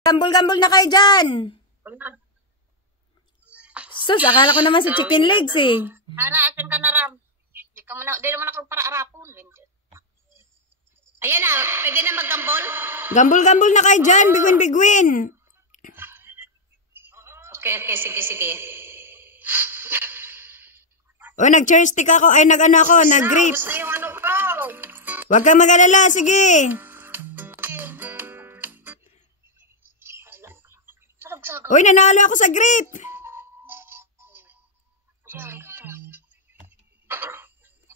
Gambol-gambol na kayo dyan. Sus, akala ko naman sa chicken legs eh. Ara, atin ka na ram. Di naman ako para arapon. Ayan na, pwede na maggambol? Gambol-gambol na kayo dyan, bigwin-bigwin. Okay, sige. O, nag-chair stick ako. Ay, nag-ano ako, nag-grip. Gusto yung ano ko. Huwag kang mag-alala, sige. Uy, nanalo ako sa grip.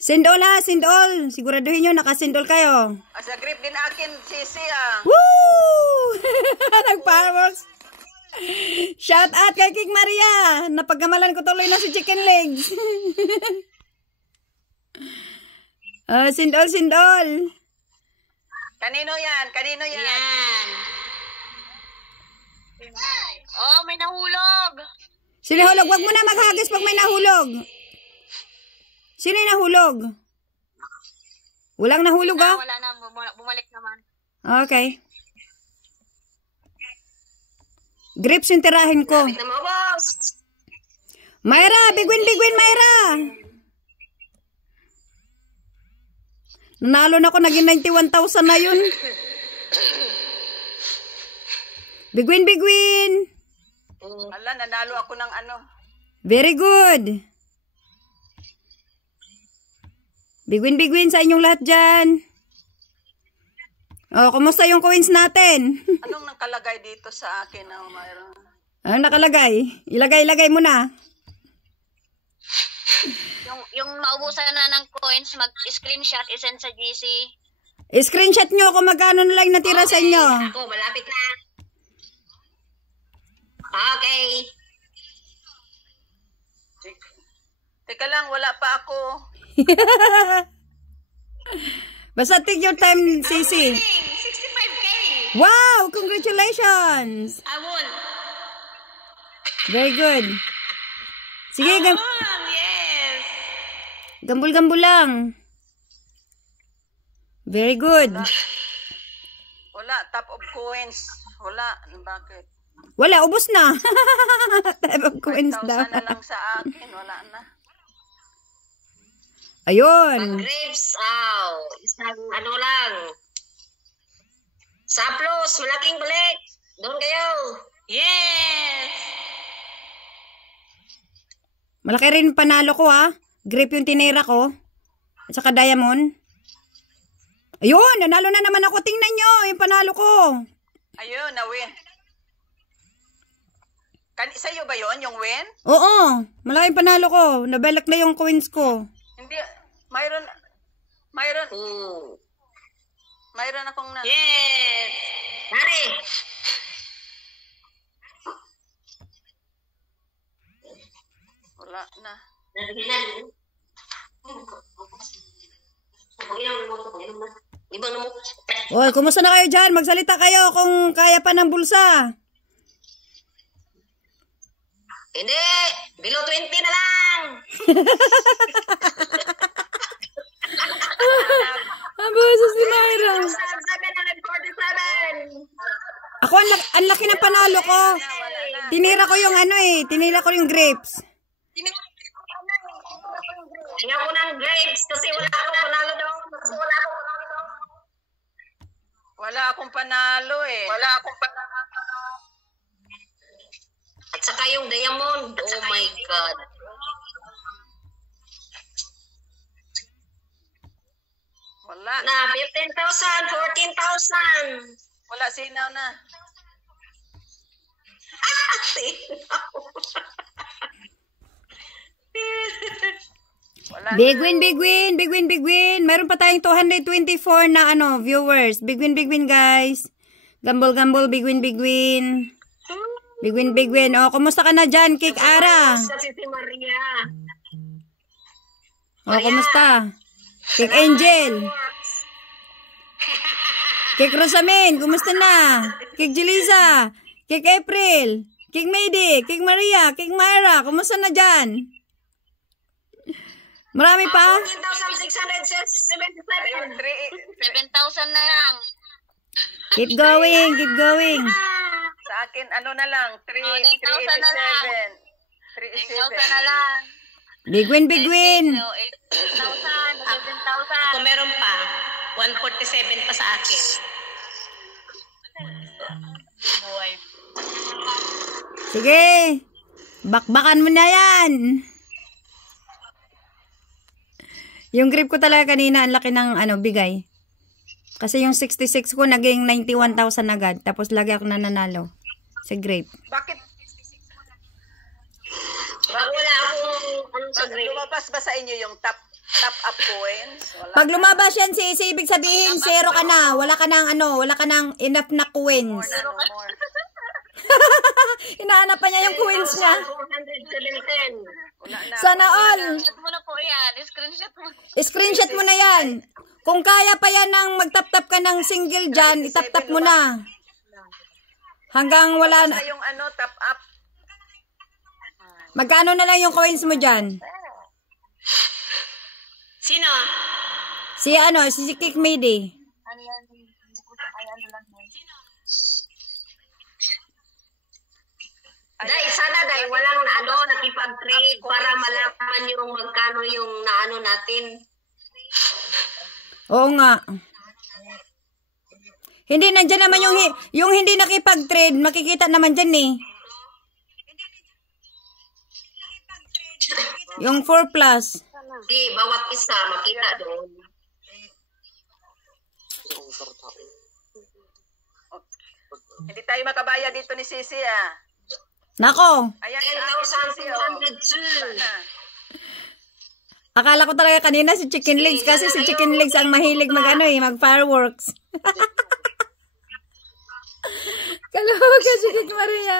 Send all ha, send all. Siguraduhin nyo, nakasend all kayo. Sa grip din akin, sisi ah. Woo! Nag-fireworks. Shout out kay King Maria. Napagkamalan ko tuloy na si chicken legs. Send all. Kanino yan? Yan. Oh, may nahulog. Sino hulog? Wag mo na maghagis pag may nahulog. Sino yung nahulog? Walang nahulog ah? Wala na, bumalik naman. Okay. Grips yung tirahin ko. Lapit na mo, boss. Myra! Bigwin, Myra! Nanalo na ako, naging 91,000 na yun. Bigwin! Ala, nanalo ako ng ano. Very good. Bigwin sa inyong lahat dyan. Oh, kumusta yung coins natin? Anong nakalagay dito sa akin? Mayroon. Anong nakalagay? Ilagay mo na. Yung maubusan na ng coins, mag-screenshot, isend sa GC. Screenshot nyo kung magkano na lang natira sa inyo. Ako, malapit na. Okay. Teka lang, wala pa ako. Basta take your time, Sisi. 65K. Wow! Congratulations! I won. Very good. Sige, Yes. gambul-gambul lang. Very good. Wala, top of coins. Wala, bakit? Wala, ubos na. Type of coins 5,000 daw. na lang sa akin, wala na. Ayun. Grapes, isang ano lang. Saplos, malaking balik. Doon kayo. Yes! Malaki rin panalo ko ha. Grape yung tinira ko. At saka diamond. Ayun, nanalo na naman ako. Tingnan nyo, yung panalo ko. Ayun, na-win. Sa'yo ba yun, yung win? Oo, malaking panalo ko. Nabalak na yung coins ko. Hindi, mayroon akong na. Yes! Pare! Wala na. Oy, kumusta na kayo dyan? Magsalita kayo kung kaya pa ng bulsa. Hindi! Below 20 na lang! Ang boses ni Myra. 747! Ako, ang laki ng panalo ko. Tinira ko yung tinira ko yung grapes. Tingnan ko ng grapes kasi wala akong panalo doon. Wala akong panalo eh. At saka yung diamond. Oh my God. Wala. Na, 15,000, 14,000. Wala, sinaw na. Wala. Big win. Meron pa tayong 224 na viewers. Big win guys. Gambol, big win. Big win. Oh, kumusta ka na dyan, Kik Ara? Kasi si Maria. Oh, kumusta? Kik Angel. Kik Rosamin, kumusta na? Kik Jelisa. Kik April. Kik Maydi. Kik Maria. Kik Myra. Kumusta na dyan? Marami pa? 14,677. 7,000 na lang. Keep going. akin, ano na lang, 9,000 na lang. 9,000 na lang. Big win, big win. 8,000, 11,000. Ako meron pa. 147 pa sa akin. Buhay. Sige. Bakbakan mo na yan. Yung grip ko talaga kanina, ang laki ng bigay. Kasi yung 66 ko, naging 91,000 agad. Tapos lagi ako nananalo sa grape. Bakit? Wala akong sa grade. Lumabas ba sa inyo yung top up coins? Wala. Pag lumabas yan, ibig sabihin, zero ka na. Wala ka ng enough na coins. More. Hinahanap pa niya yung coins niya. 417. Wala na. Sana all. Screenshot mo na po yan. Screenshot mo. Screenshot mo na yan. Kung kaya pa yan ng magtap-tap ka ng single dyan, itap-tap mo na. Hanggang wala na. Wala yung top up. Magkano na lang yung coins mo dyan? Sino? Si Kick Midi. Ano yan? Ay, ano lang yan. Day, sana day, walang nakipag-trade para malaman yung magkano yung naano natin. Oo nga. Hindi, nandyan naman yung hindi nakipag-trade, makikita naman dyan eh. Yung 4 plus. Di, bawat isa, makita doon. Hindi tayo makabaya dito ni Sisi ah. Nako, Ayan yung akin, Sisi, oh. 10,200. Na. akala ko talaga kanina si Chicken Legs kasi si Chicken Legs ang mahilig mag fireworks. Kalawa ka si Kik Maria.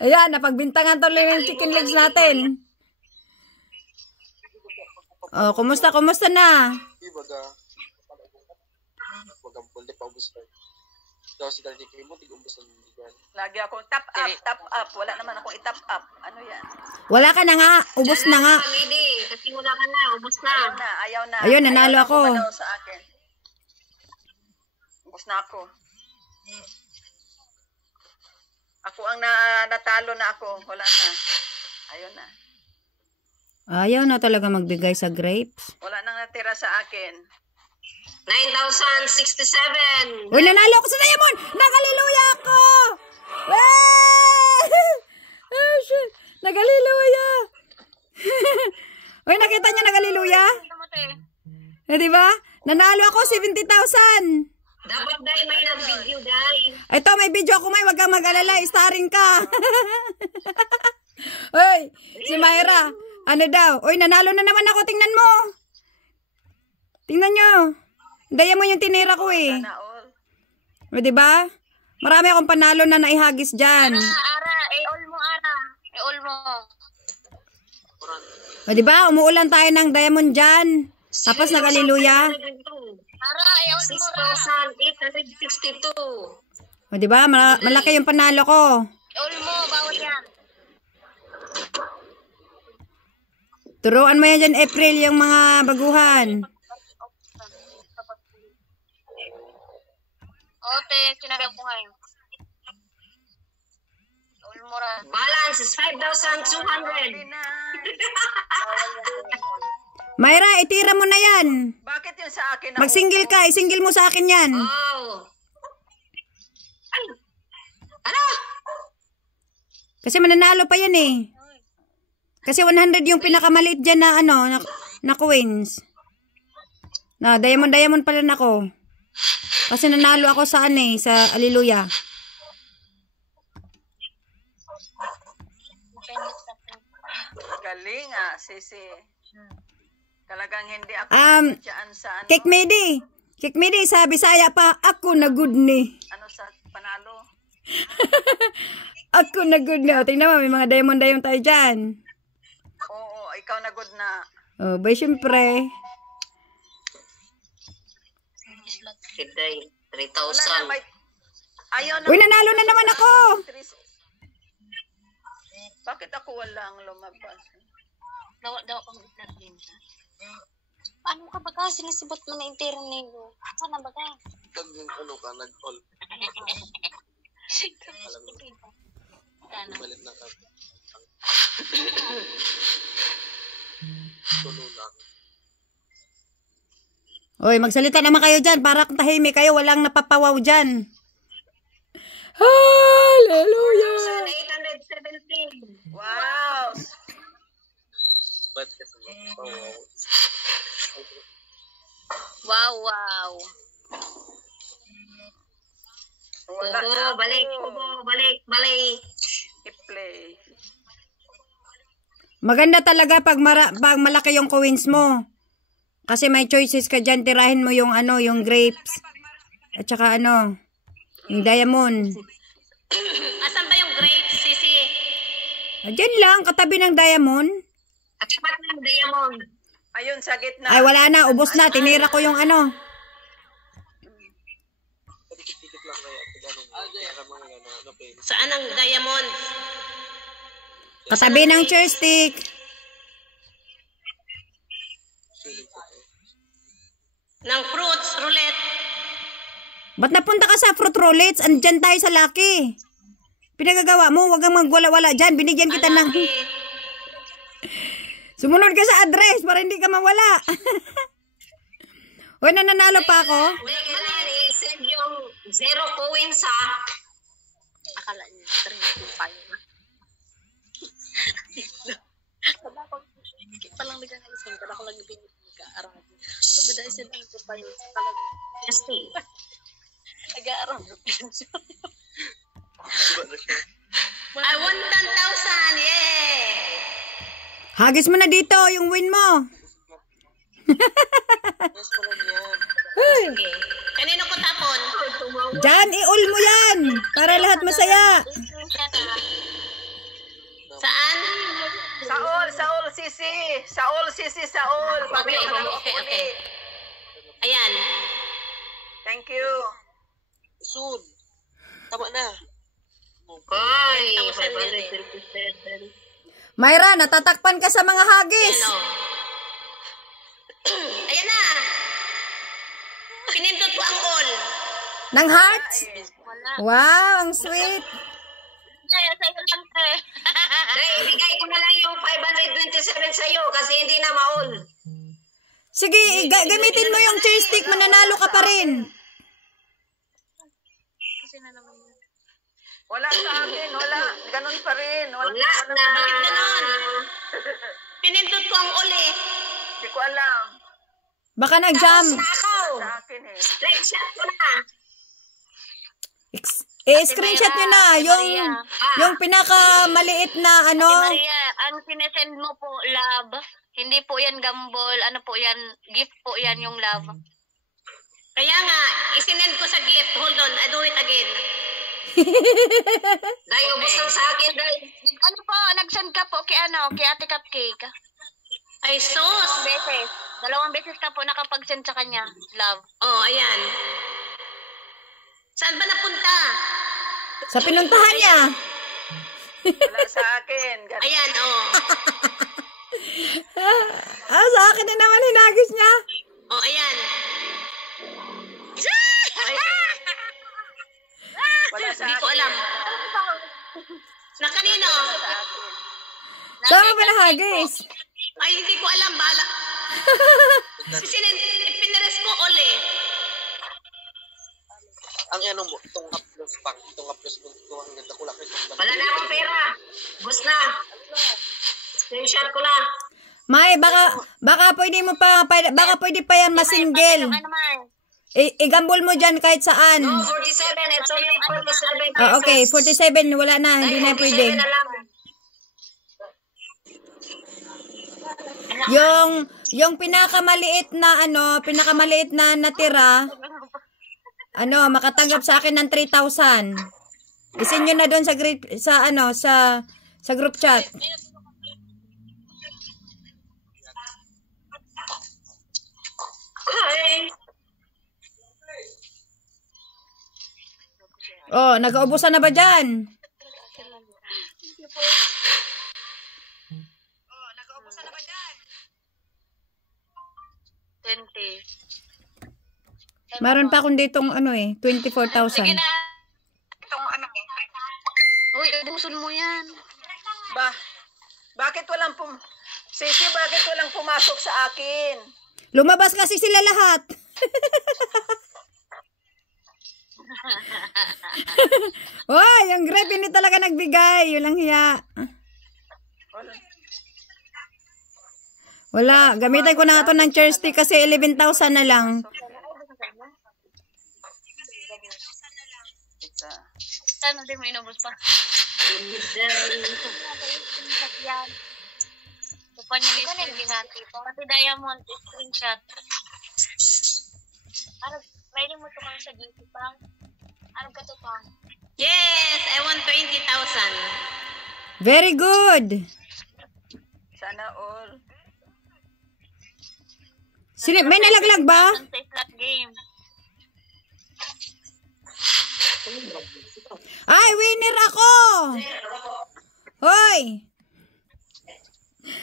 Ayan, napagbintangan tuloy ng Chicken Legs natin. Oh, kumusta na? Lagi akong top up. Wala naman akong i-top up. Ano yan? Wala ka na nga, ubos na nga. Hindi, kasi wala ka na, ubos na. Ayaw na. Ayun, nanalo Ayaw na ako. kumalaw sa akin. Ubus na ako. Ako ang natalo na ako. Wala na. Ayun na. Ayaw na talaga magbigay sa grapes. Wala nang natira sa akin. 9,067. Uy, nanalo ako sa Diamond! Nagaliluya ako! Oh, shit! Nagaliluya! Uy, nakita niya nagaliluya? Diba? Nanalo ako 70,000! Dapat dahil may video dahil. Ito, may video ako, may. Wag kang mag-alala. Starring ka. Uy, si Myra. Ano daw? Uy, nanalo na naman ako. Tingnan mo. Tingnan nyo. Diamond yung tinira ko eh. Sana all. O, diba? Marami akong panalo na naihagis dyan. Ara. All mo. O, diba? Umuulan tayo ng diamond dyan. Tapos nagaliluya. Ara, all mo. 6,862. O, diba? Malaki yung panalo ko. All mo, bawat yan. Turuan mo yan dyan, April, yung mga baguhan. Ote, sinabi ko ngayon. All mo ra. Balance is 5,200. Myra, itira mo na yan. Bakit yun sa akin? Mag-single ka. Isingil mo sa akin yan. Oh. Ay. Ano? Kasi mananalo pa yan eh. Kasi 100 yung pinakamaliit dyan na na coins. Na, diamond pala na ako. Kasi nanalo ako sa sa Aliluya. Galing Sisi. Talagang hindi ako dyan sa Kick Midi, sa Bisaya pa, ako na good ni. sa panalo. Ako na good ni. O, tingnan mo, may mga diamond tayo dyan. Oo, ikaw na good na. O, bay, syempre. Today, Wala na, 3,000. may... Ayaw na. Uy, nanalo na naman ako. Bakit ako walang lumabas? Daw ko mag-vlog din siya. Paano ka ba ka? Sinisibot mo na intero ninyo. Sana ba ka? Nag-all. ano. Malit na kami. Tulo lang. Oy, magsalita naman kayo dyan. Para kung tahimik kayo, walang napapawaw dyan. Hallelujah! 817. Wow! Ba't kasi wow. Wow, wow. Wala na Oo, ako. balik. Balik. I-play. Maganda talaga pag malaki yung coins mo. Kasi may choices ka dyan. Tirahin mo yung ano, yung grapes. At saka ano, yung diamond. Asan ba yung grapes, Sisi? Dyan lang, katabi ng diamond. At sapat ng diamond. Ayun, sa gitna. Ay, wala na. Ubos na. Tinira ko yung ano. Dikit-dikit lang kaya. Para mga ano, Saan ang diamond? Katabi ng joystick. Ng fruits, roulette. Ba't napunta ka sa fruit roulette? Andyan tayo sa Lucky. Pinagagawa mo, wag kang magwala-wala dyan. Binigyan kita ng... Sumunod ka sa address para hindi ka mawala. Hoy, nananalo pa ako. Hindi, kailangan i-send yung 0 coins, ha? Akala niya, 3-2-5. Sabi ako, hindi pa lang nag-aalisin. Pero ako lang yung nag-aaral. So, bada sila nag-papayo. Talaga. Kasi. Nag-aaral. Diba na siya? I won 10,000! Yay! Hagis mo na dito yung win mo. Mas mga yan. Sige. Kanino ko tapon? Diyan, i-all mo yan. Para lahat masaya. Saan? Saul, Sisi. Saul. Okay. Ayan. Thank you. Soon. Tama na. Ay, 537. Myra, natatakpan ka sa mga hagis. Hello. Ayan na. Pinindot ko ang all. Ng hearts? Wala. Wow, ang sweet. Kaya sa'yo lang, te. Dahil ibigay ko na lang yung 527 sa'yo kasi hindi na ma-all. Sige, gamitin mo yung joystick, mananalo ka pa rin. Kasi na naman yun. Wala sa akin, wala. Ganun pa rin. Wala na. Bakit ganon? Pinindot ko ang all eh. Hindi ko alam. Baka nag-jam. Nakaw. Sa akin eh. Screenshot ko na. I-screenshot nyo na yung pinakamaliit na ano. Maria, ang sinesend mo po, love. Hindi po yan gamble. Ano po yan? Gift po yan yung love. Kaya nga, isinend ko sa gift. Hold on, I do it again. Dahil ubos lang sa akin, dahil. Ano po, nag-send ka po kay Ate Cupcake. Ay, sus! Dalawang beses ka po nakapag-send sa kanya, love. Oh, ayan. Saan ba napunta? Sa pinuntahan niya. Wala sa akin. Ganun. Ayan, oh. Sa akin din naman hinagis niya. Oh, ayan. Wala sa Hindi ko akin. alam. Na kanino? Saan mo pinahagis? Ay, hindi ko alam. Bala. Ipinires ko uli. Ang ano mo, itong upload pang, itong upload mo, itong ang ganda ko lang. Wala na akong pera. Bus na. Screenshot ko na. May, baka pwede mo pa, baka pwede pa yan masingle. Ano man? Igambol mo dyan kahit saan. No, 47. Ito yung 47. Ah, okay, 47, wala na, hindi na pwede. 47 na lang. Yung pinakamaliit na natira, makatanggap sa akin ng 3,000. Isin nyo na doon sa group chat. Hi. Oh, nag-uubusan na ba dyan? Nag-uubusan na ba dyan? 20. Meron pa akong ditong 24,000. Sige na. Itong ano. Uy, ubusin mo yan. Bakit walang Sisi, bakit walang pumasok sa akin? Lumabas kasi sila lahat. Hoy, yung grape hindi talaga nagbigay. Walang hiya. Wala. Gamitin ko na ito ng chair stick kasi 11,000 na lang. Sana din mo inubos pa. Pa niya ni screenshot. Pati diamond, screenshot. Ano, pwede mo ito kang sa GC pang? Ano ka ito pang? Yes, I want 20,000. Very good. Sana all. May nalaglag ba? Sa slot game. Ay, winner ako! Hoy!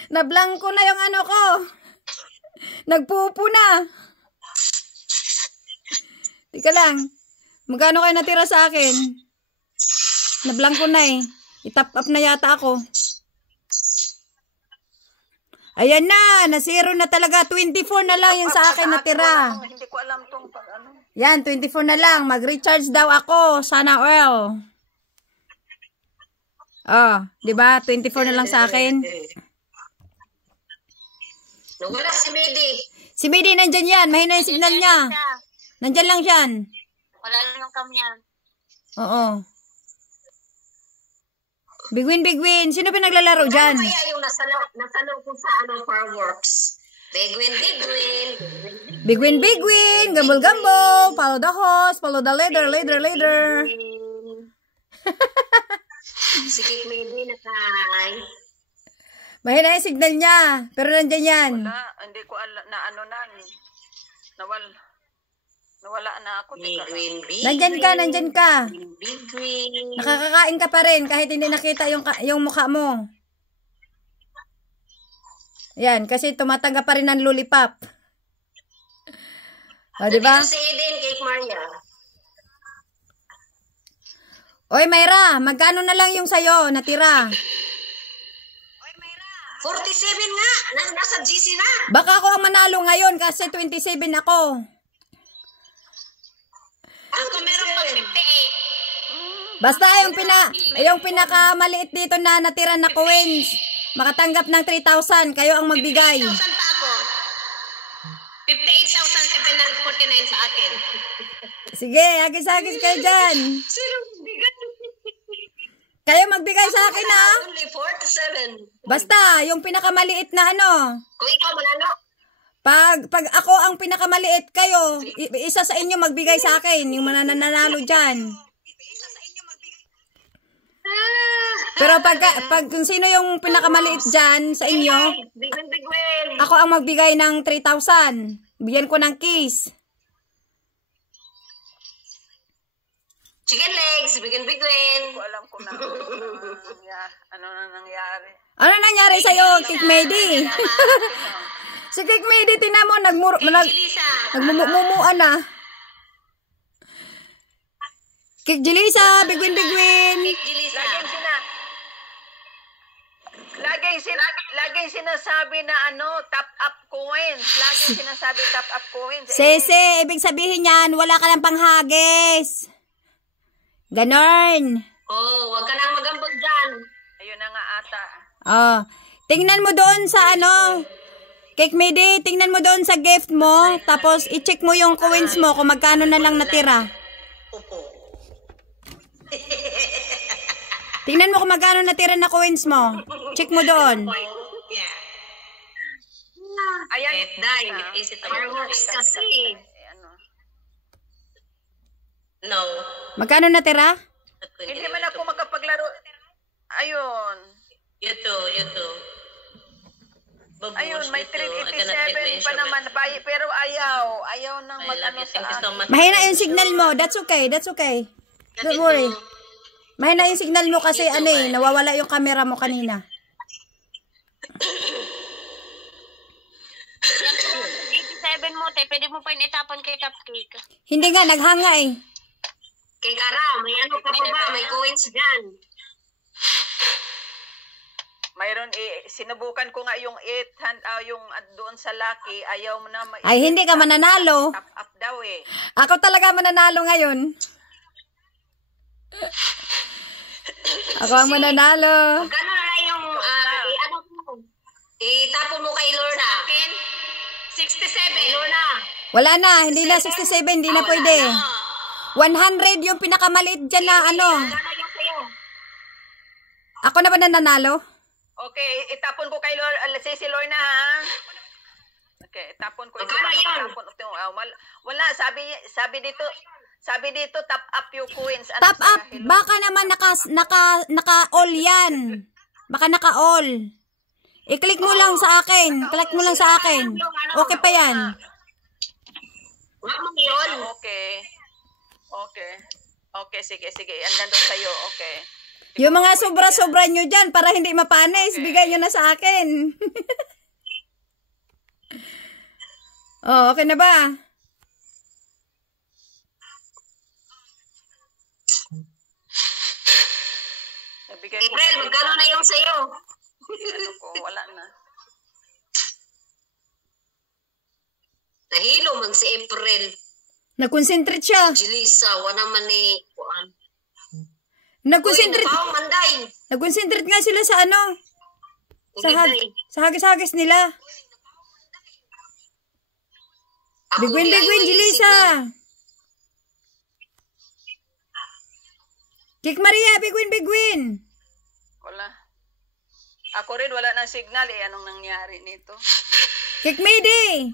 Nablangko na yung ano ko. Nagpupo na. Tika lang. Magkano kayo natira sa akin? Nablangko na eh. I-top up na yata ako. Ayan na. Na-zero na talaga. 24 na lang yung sa akin natira. Hindi ko alam tong ano. Yan, 24 na lang. Mag-recharge daw ako. Sana all. Oh, di ba? 24 na lang sa akin. Wala si Medi. Si Medi nandyan yan. Mahina yung signal niya. Nandyan lang yan. Wala lang yung cam yan. Oo. Big win. Sino pinaglalaro dyan? Ano kaya yung nasalo ko sa fireworks? Big win. Big win. Gambol. Follow the horse. Follow the leader. Sige, Medi na kay. Mahina yung signal niya. Pero nandyan yan. Wala, hindi ko alam na ano na. Nawala na ako. Nandyan ka. Big win. Nakakakain ka pa rin kahit hindi nakita yung mukha mo. Yan, kasi tumatanggap pa rin ng lollipop. O, diba? Dito si Eden, Cake Maria. Oy, Mayra, magkano na lang yung sayo natira? 47 nga. Nasa GC na. Baka ako ang manalo ngayon kasi 27 ako. Ako meron pang 58. Basta yung pinakamaliit dito na natira na coins, makatanggap ng 3,000. Kayo ang magbigay. 58,000 pa ako. 58,749 sa akin. Sige, agis-agis kayo dyan. Kayo magbigay sa akin ha. Only 47. Basta, yung pinakamaliit na ano. Kung ikaw manalo. Pag ako ang pinakamaliit, kayo, isa sa inyo magbigay sa akin, yung mananalo dyan. Pero pag kung sino yung pinakamaliit dyan sa inyo, Big win. ako ang magbigay ng 3,000. Bigyan ko ng kiss. Chicken legs, big win. Hindi ko alam kung ano na nangyari. Ano nangyari sa'yo, Kik Medi? Si Kik Medi, tinan mo, nagmumumuan na. Kik Jelisa, big win. Laging sinasabi na top up coins. Laging sinasabi top up coins. Sese, ibig sabihin yan, wala ka ng panghagis. Ganon. Oh, wag ka nang magambog dyan. Ayun na nga ata. Oh, tingnan mo doon sa Kik Medi, tingnan mo doon sa gift mo, tapos i-check mo yung coins mo kung magkano na lang natira. Tingnan mo kung magkano natira na coins mo. Check mo doon. Yeah. Ayan. Is it fireworks kasi? No. Magkano natira? Hindi man ako makapaglaro. Ayun. You too. Ayun, may 387 pa naman. Pero ayaw nang mag-ano sa akin. Mahina yung signal mo. That's okay. Don't worry. Mahina yung signal mo kasi nawawala yung camera mo kanina. 87 mo, pwede mo pa initapon kay Cupcake. Hindi nga, naghanga eh. Kay Kara, may ano ka pa ba? May coins dyan. Mayroon sinubukan ko nga yung 800 yung doon sa Lucky, ayaw mo na Ay, hindi ka mananalo. Up daw eh. Ako talaga mananalo ngayon. Ako ang mananalo. Magkano na lang yung, itapon mo kay Lorna. 67. Lorna. Wala na, hindi na 67, hindi na pwede. 100 yung pinakamaliit dyan na ano. Ako na ba nananalo? Okay, itapon ko kay si Lorna ha. Okay, itapon ko. Wala, sabi dito top up yung coins. Ano Top up, baka naman naka-all yan. Baka naka-all. I-click mo lang sa akin. Click mo lang sa akin. Okay pa yan. Okay, sige. Andan doon sa'yo, okay. Yung mga sobra-sobra nyo dyan, para hindi mapanis, bigay nyo na sa akin. Oh, okay na ba? April, magkano na yung sa'yo? Ano ko, wala na. Nahilo man si April. Nag-concentrate siya. Jelisa, wala man ni Kuan. Nag-concentrate. Uy, Manday. Nag-concentrate nga sila sa ano? Sa hagis-hagis nila. Bigwin, Jelisa. Kik Maria, bigwin. Wala. Ako rin wala na signal eh. Anong nangyari nito? Kik Mayday.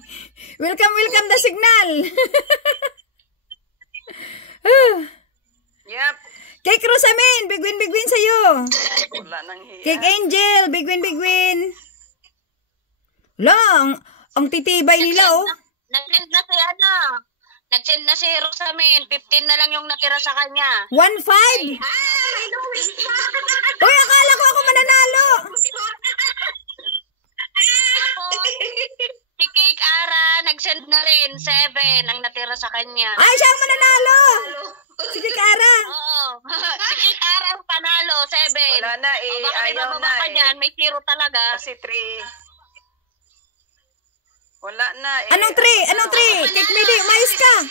Welcome the signal. Yep. Kik Rosamin, bigwin sa'yo. Wala nang hiya. Kik Angel, bigwin. Lang, ang titibay nila oh. Nag-send na si Nag-send na si Rosamin. 15 na lang yung natira sa kanya. 1.5? May Louis pa. Uy, akala ko ako mananalo. Si Cake Ara, nag-send na rin. 7 ang natira sa kanya. Ay, siya ang mananalo. Sige, Kara. Oo. Si Cake Ara ang panalo. 7. Wala na eh. Baka may Ayaw bababa na ka eh. dyan. May 0 talaga. Kasi 3. Wala na eh. Anong 3? Kik Mayday, umayos ka.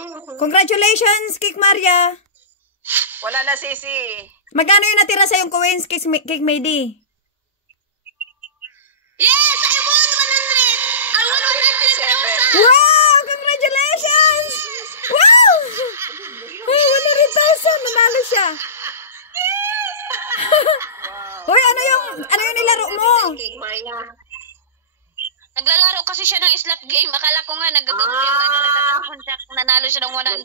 6,000. Congratulations, Kik Maria. Wala na, Sisi. Magkano yung natira sa yung coins, Kik Mayday? Yes! I won 100! I won 100,000! Wow! Congratulations! Wow! Hey, 100,000! Nanalo siya. Hoy, ano yung nilaro mo? Cake Maria. Naglalaro kasi siya ng slot game. Akala ko nga nanalo siya ng 100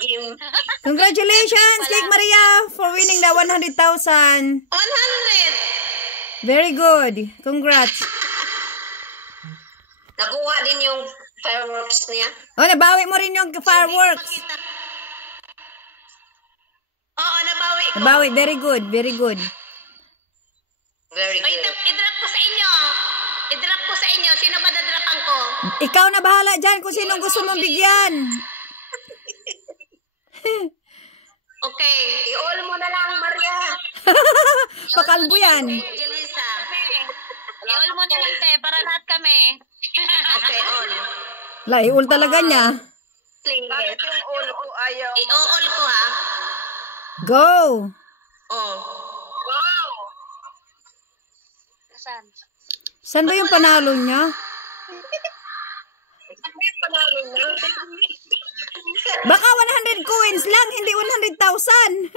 game. Congratulations, Kik Maria, for winning the 100,000. 100! Very good. Congrats. Nakuha din yung fireworks niya. Oh, nabawi mo rin yung fireworks. Oo, nabawi ko. Nabawi, very good. Very good. I-drop ko sa inyo. Sino ba dadrapan ko? Ikaw na bahala dyan kung sinong gusto mong bigyan. Okay, i-all mo na lang, Maria. Pakalbo yan. Jelisa. I-all mo na lang, te, para lahat kami. Okay, all. Laiul talaga niya. Bakit yung all ko ayaw? I-all ko, ha? Go. Oh. Wow. Nasaan? Saan ba yung panalo niya? Baka 100 coins lang, hindi 100,000.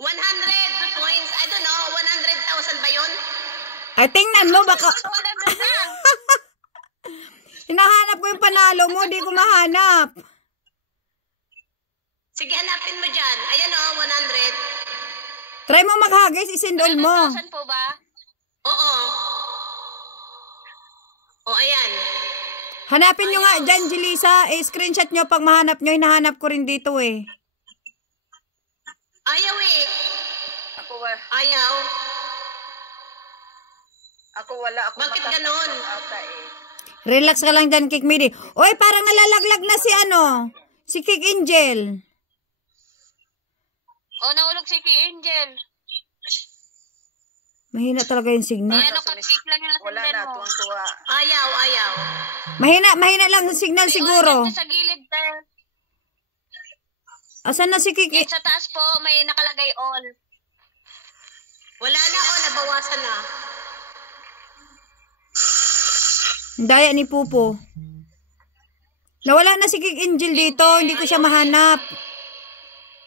100 points. I don't know, 100,000 ba yun? Ay, tingnan mo, baka... 100 lang. Hinahanap ko yung panalo mo, di ko mahanap. Sige, hanapin mo dyan. Ayan o, 100. Try mo maghagis, isend all mo. 100,000 po ba? Oo. O, ayan. Hanapin nyo nga dyan, Jelisa. Screenshot nyo pag mahanap nyo. Hinahanap ko rin dito eh. Ayaw eh. Ako wala. Ako Bakit ganon? Relax ka lang dyan, Kik Mayday. Oy, parang nalalaglag na si si Kik Angel. O, nahulog si Kay Angel. Mahina talaga yung signal. Ayan, kapit lang yung Wala nasundan na, mo. tuwang-tuwa. Ayaw. Mahina lang yung signal siguro. Sa gilid, sir. Asan na si Kiki? Sa taas po, may nakalagay all. Wala na, nabawasan na. Daya ni Pupo. Nawala na si Kik Angel dito. Hindi ko siya mahanap.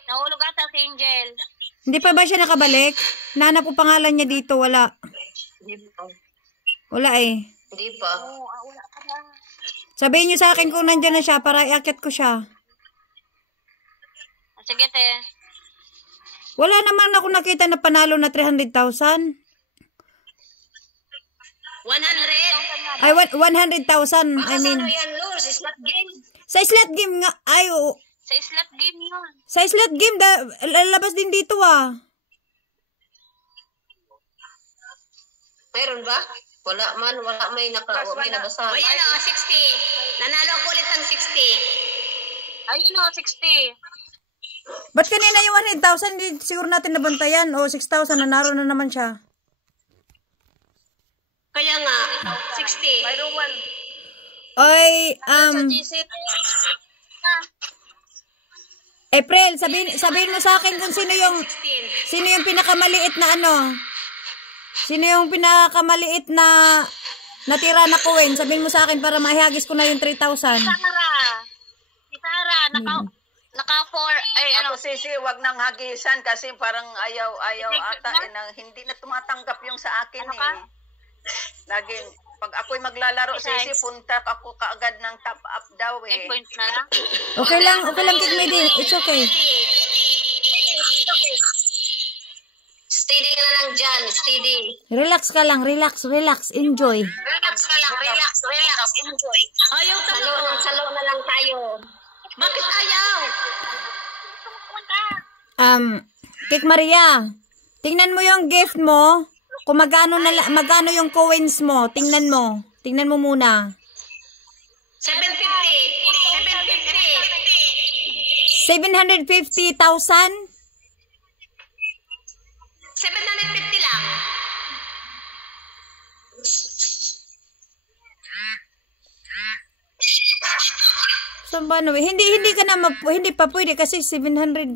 Nahulog ata si Angel. Hindi pa ba siya nakabalik? Nahanap ko pangalan niya dito. Wala. Hindi pa. Wala eh. Hindi pa. Wala ka na. Sabihin niyo sa akin kung nandiyan na siya para iakyat ko siya. Sige, te. Wala naman ako nakita na panalo na 300,000. 100. Ay, 100,000. I mean, Ano yan, Lurs? Slot game. sa slot game nga. Ay, oo. Sa slot game yun. Sa slot game, lalabas din dito ah. Mayroon ba? Wala man. Wala may nabasa. O yan 60. Nanalo ko ulit ng 60. Ayun o, 60. Ba't kanina yung 100,000, hindi siguro natin nabantayan. O, 6,000, nanaro na naman siya. Kaya nga, 60. Mayroong one. Oy, GC. April, sabihin mo sa akin kung sino yung pinakamaliit na ano. Sino yung pinakamaliit na natira na coin? Sabihin mo sa akin para maihagis ko na yung 3,000. Si Sarah, naka 4, ay ano. Ako sisi, wag nang hagisan kasi parang ayaw ata hindi na tumatanggap yung sa akin eh. Laging pag ako'y maglalaro sisi, punta ako kaagad ng top up daw 8 eh. points na lang. Okay lang, Kid Lady. It's okay. Steady ka na lang dyan. Steady. Relax ka lang, relax. Enjoy. Relax ka lang. Relax. Enjoy. Ayaw talaga. Salo na lang tayo. Bakit ayaw? Kik Maria, tingnan mo yung gift mo. Kung magkano yung coins mo. Tingnan mo muna. 750,000? 750 lang. So, paano? Hindi ka na hindi pa pwede kasi 750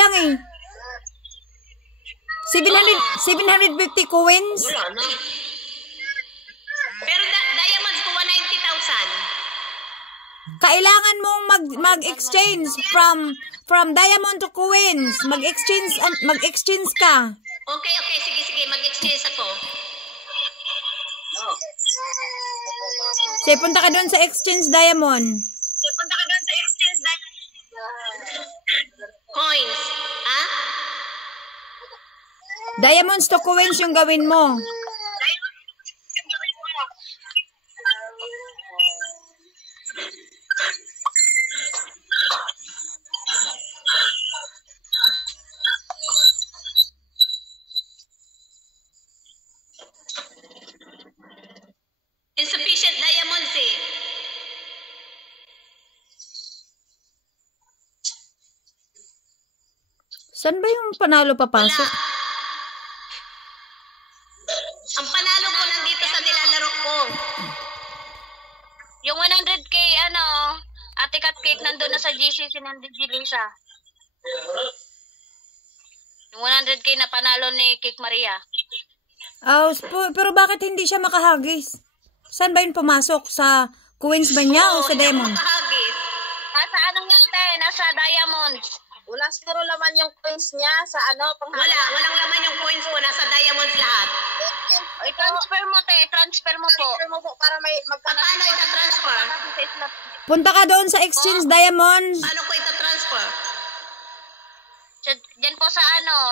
lang eh. 750 coins? Wala na. Pero diamonds ko 190,000. Kailangan mong mag-exchange from diamond to coins. Mag-exchange ka. Okay. Sige. Mag-exchange ako. Sige, punta ka doon sa exchange diamond. Coins. Ha? Diamonds to coins yung gawin mo. Insufficient diamonds eh. Saan ba yung panalo papasok? Ang panalo ko nandito sa nilalaro ko. Yung 100k, Ate Cupcake, nandun na sa GC, sinandili siya. Yung 100k na panalo ni Kik Maria. Pero bakit hindi siya makahagis? Saan ba yun pumasok? Sa coins ba niya o sa diamond? Makahagis. Nasa anong yun, te? Nasa diamonds. Wala siguro laman yung coins niya sa Walang laman yung coins ko. Nasa diamonds lahat. I-transfer mo, te. Transfer mo po. Transfer mo po para may Paano ita-transfer? Punta ka doon sa exchange diamonds. Paano ko ita-transfer? Diyan po sa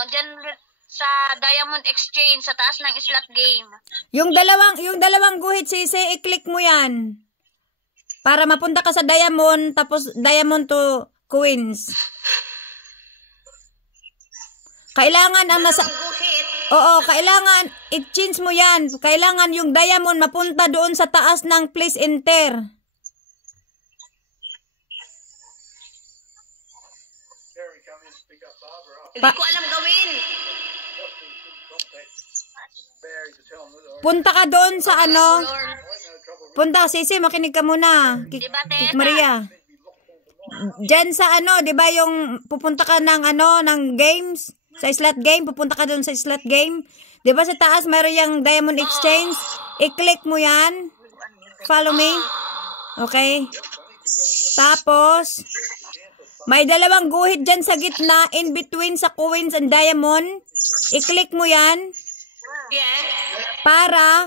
diyan sa Diamond Exchange, sa taas ng slot game. Yung dalawang guhit, sisi, i-click mo yan. Para mapunta ka sa diamond, tapos diamond to coins. Kailangan ang nasa... Oo, kailangan i-change mo yan. Kailangan yung diamond mapunta doon sa taas ng please enter. Hindi ko alam gawin. Punta ka doon sa ano. Punta ka, Sisi, makinig ka muna. Kik Maria. Diyan sa ano, 'di ba yung pupunta ka ng ano, ng games, sa slot game, pupunta ka doon sa slot game. 'Di ba sa taas mayroon yung Diamond Exchange? I-click mo 'yan. Follow me. Okay? Tapos may dalawang guhit diyan sa gitna in between sa coins and diamond. I-click mo 'yan. Yes. Para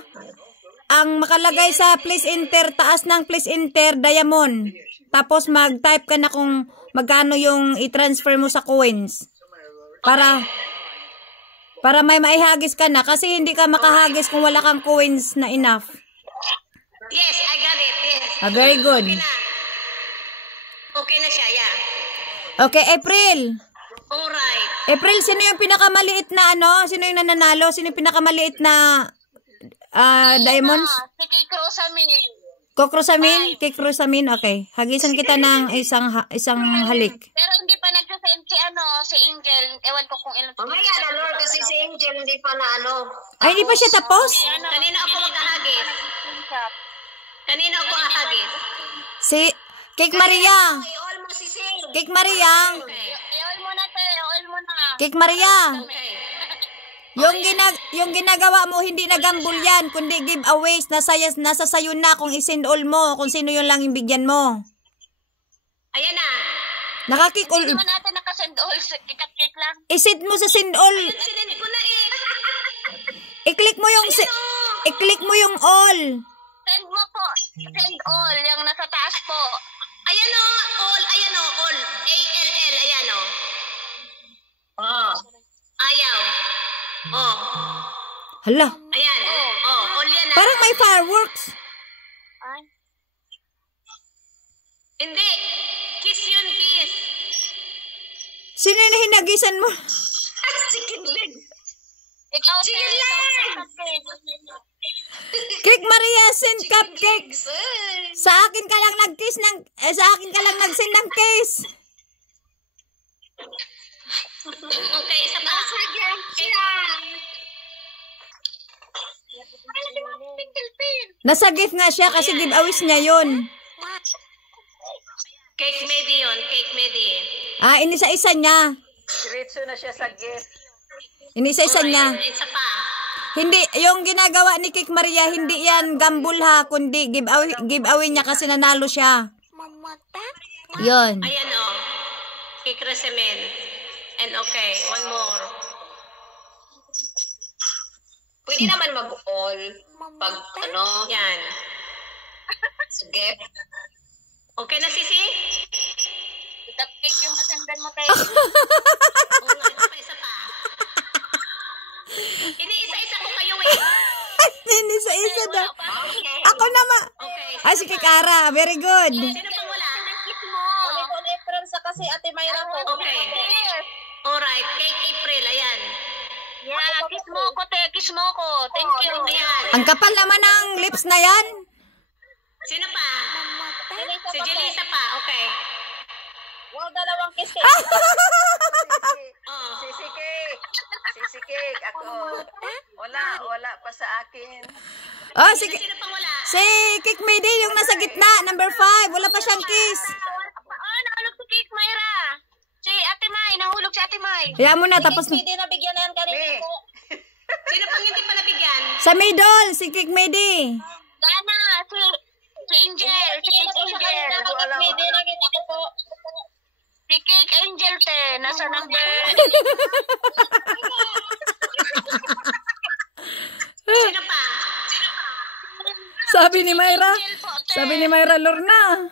ang makalagay sa please enter, taas ng please enter, diamond. Tapos mag-type ka na kung magkano yung i-transfer mo sa coins. Para may maihagis ka na. Kasi hindi ka makahagis kung wala kang coins na enough. Yes, I got it. Yes. Very good. Okay na. Okay na siya, yeah. Okay, April. Alright. April, sino yung pinakamaliit na ano? Sino yung nananalo? Sino yung pinakamaliit na diamonds? Si Kay Rosamin. Kokrosamin? Kay Rosamin? Okay. Hagisan kita ng isang halik. Pero hindi pa nag-send si si Angel. Ewan ko kung ilan. Mamaya na, Lord, kasi si Angel hindi pa na Ay, hindi pa siya tapos? Kanina ako maghahagis. Kanina ako ahagis. Si Cake Maria. I-all mo si Sing. Cake Maria. I-oil mo na, te. I-oil mo na. Cake Maria. Okay. Yung ginagawa mo, hindi na gamble yan, kundi giveaways. Nasa sayo na kung isend all mo, kung sino yung lang yung bigyan mo. Ayan na. Nakakik all. Hindi mo natin nakasend all. Kikat-kik lang. Isend mo sa send all. Sinend ko na eh. I-click mo yung i-click mo yung all. Send mo po. Send all. Yung nasa taas po. Ayan o, all. Ayan o, all. A-L-L. Ayan o. Oh. Ayaw. Oh. Hala. Ayan. Oh, all yan na. Parang may fireworks. Ay. Hindi. Kiss yun, kiss. Sino yung hinagisan mo? Chicken leg. Ikaw, te. Chicken Ikaw, leg. te. Cake Maria, send cupcake. Legs, eh. Sa akin ka lang nag-kiss ng sa akin ka lang nag-send ng kiss. Okay, isa pa. Nasa gift nga siya kasi giveaways niya yun. Cake medi yun. Cake medi. Inisa-isa niya. Diretso na siya sa gift. Inisa-isa niya. Isa pa. Hindi, yung ginagawa ni Cake Maria, hindi yan gamble ha, kundi giveaway niya kasi nanalo siya. Yun. Ayan o. Cake resemen. And okay, one more. Pwede naman mag-all. Pag yan. Sige. Okay na, Sisi? Kikat-kik yung nasendan mo, te. Oo nga, isa pa. Ini-isa-isa ko kayo eh. Inisa-isa daw. Okay. Ako naman. Okay. Si Kikara, very good. Sino pang wala? Kiss mo. Ulit April sa kasi Ate Mayra ko. Okay. Alright, Cake April, ayan. Yeah, kiss mo ko, te. Kiss mo ko. Thank you. Ayan. Ang kapal naman ng lips na yan. Sino pa? Si Jelisa pa, okay. Wow, dalawang kiss. Oh. Sisi Cake. Ako. Wala pa sa akin. Oh, si Sino pang wala? Cake Medi, yung nasa gitna, number 5. Wala pa siyang kiss. Nahulog si Cake Mayra. Si Ate May. Nahulog si Ate May. Kaya mo na, tapos Hindi na bigyan na yan kanina po. Sino pang hindi pa nabigyan? sa middle, si Cake Medi. Dana. Si Angel. Si Cake Angel. Hindi na kita ko po. Si Cake Angel, te. Nasa number. Sino pa? Sabi ni Mayra. Angel po, te. Sabi ni Mayra, Lorna.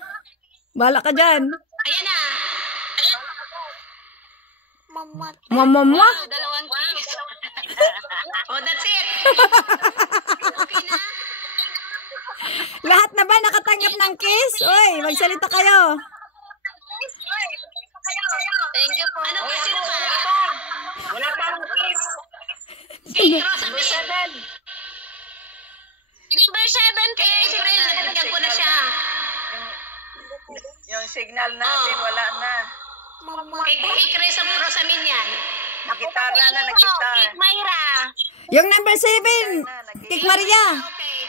Bala ka dyan. Ayan na. Mama. Dalawang kiss. Oh, that's it. Okay na? Lahat na ba nakatanggap ng kiss? Uy, magsalita kayo. Thank you po. Ano pa? Sino pa? Wala pang kiss. Cake Rosamin. Number 7, Cake April, nabigyan ko na siya. Yung signal natin, wala na. Kay Reza Rosamin yan. Nagitara na, nagitara. Kate Myra. Yung number 7, Kik Maria. Okay.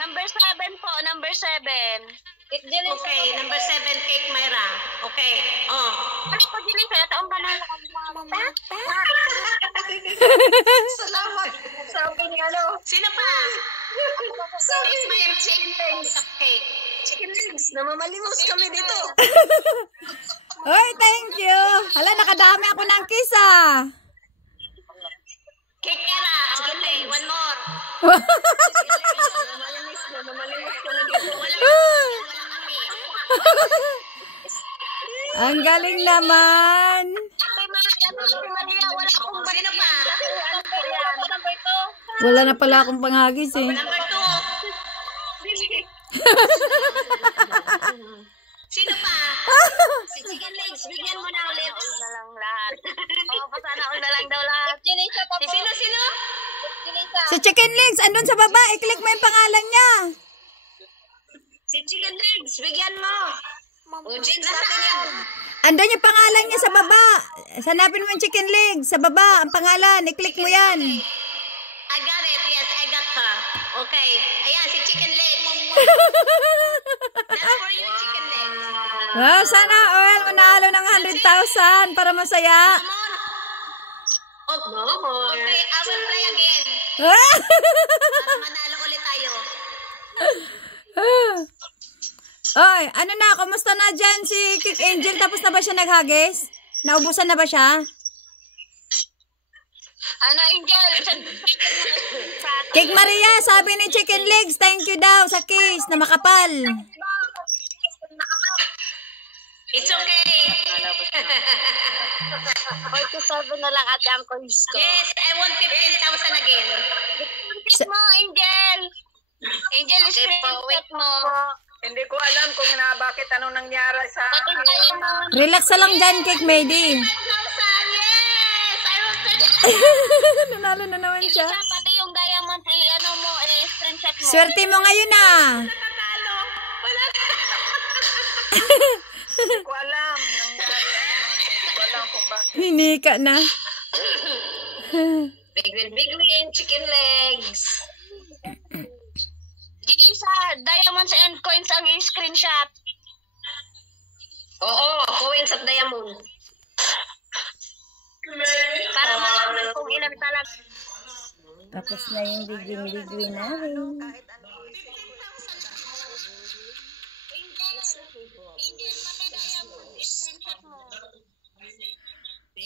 Number 7 po, number 7. Okay, number 7, Cake Myra. Okay. Oh. Ano po, Jiling? Kaya taong ka na. Salamat. Sabi niya, Sino pa? Cake Myra, cupcake. chicken legs. Namamalimos kami dito. Oy, thank you. Hala, nakadami ako ng kiss Cake Era. Okay, one more. Namamalimos kami dito. Wala kami. Ang galing naman. Maria, wala akong Sino pa? Ano po yan? Number 2. Wala na pala akong panghagis eh. Number 2. Sino pa? Si Chicken Legs, bigyan mo na ulit. All na lang lahat. Sana all na lang daw lahat. Sino? Si Chicken Legs, andun sa baba. I-click mo yung pangalan niya. Si Chicken Legs, bigyan mo. Nasaan? Andun yung pangalan niya sa baba. Sanapin mo yung Chicken Legs. Sa baba, ang pangalan. I-click mo yan. I got it. Yes, I got her. Okay. Ayan, si Chicken Legs. That's for you, Chicken Legs. Wow, sana all manalo ng 100,000 para masaya. Come on. Okay, I will play again. Para manalo ulit tayo. Oy, ano na, kumusta na dyan si Kik Angel? Tapos na ba siya naghagis? Naubusan na ba siya? Ano, Angel? Kik Maria, sabi ni Chicken Legs, thank you daw sa kiss na makapal. It's okay. 47 na lang ate ang coins ko. Yes, I want 15,000 again. Mo, Angel. Angel, screenshot mo. Hindi ko alam kung bakit anong nangyari sa Pati akin. tayo mo. Relax na lang dyan, Kik Mady. 5,000, yes! I want 30,000. Nanalo na naman siya. Pati yung diamond, ano mo, screenshot mo. Swerte mo ngayon ah. Natalo. Wala na. Hindi ko alam. Hindi ko alam kung bakit. Hinika na. Big win, Chicken Legs. Hindi sa diamonds and coins ang i-screenshot. Oo, coins at diamond. Para malaman kung ilan talaga. Tapos na yung bigwin na rin. Kahit